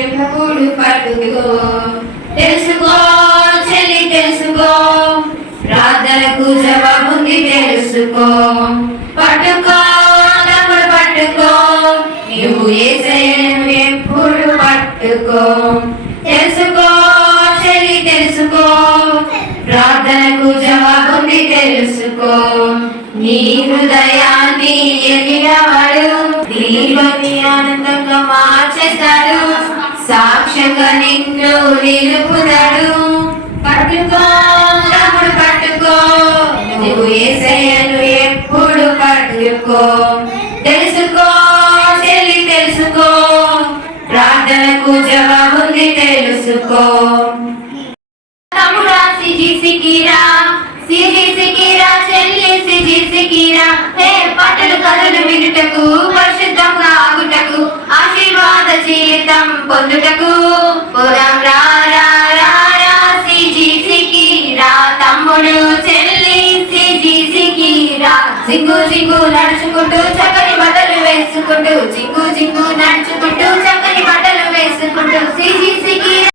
ఎప్పుడు పట్టుకో తెలుసుకో చెల్లి తెలుసుకో ప్రార్థనకు జవాబుంది తెలుసుకో పట్టుకో తమ్ముడు పట్టుకో నువ్వు యేసయ్యను ఎప్పుడు పట్టుకో తెలుసుకో చెల్లి తెలుసుకో ప్రార్థనకు జవాబుంది తెలుసుకో నీ హృదయాన్ని ఎరిగినవాడు నీలోని ఆనందంగా మార్చేస్తాడు సాక్ష్యంగా నిన్ను నిలుపుతాడు పట్టుకో తమ్ముడు పట్టుకో నువ్వు యేసయ్యను ఎప్పుడు పట్టుకో తెలుసుకో చెల్లి తెలుసుకో ప్రార్థనకు జవాబుంది తెలుసుకో తమ్ముడా సిజిసికిరా సిజిసికిరా చెల్లి సిజిసికిరా హే పాటలు కథలు వినుటకు పరిశుద్ధంగా ఆగుటకు ఆశీర్వాద జీవితం పొందుటకు పోదాం రా రా రా రా సిజిసికిరా తమ్ముడు చెల్లి సిజిసికిరా జింగు జింగు నడుచుకుంటూ చక్కని బట్టలు వేసుకుంటూ జింగు జింగు నడుచుకుంటూ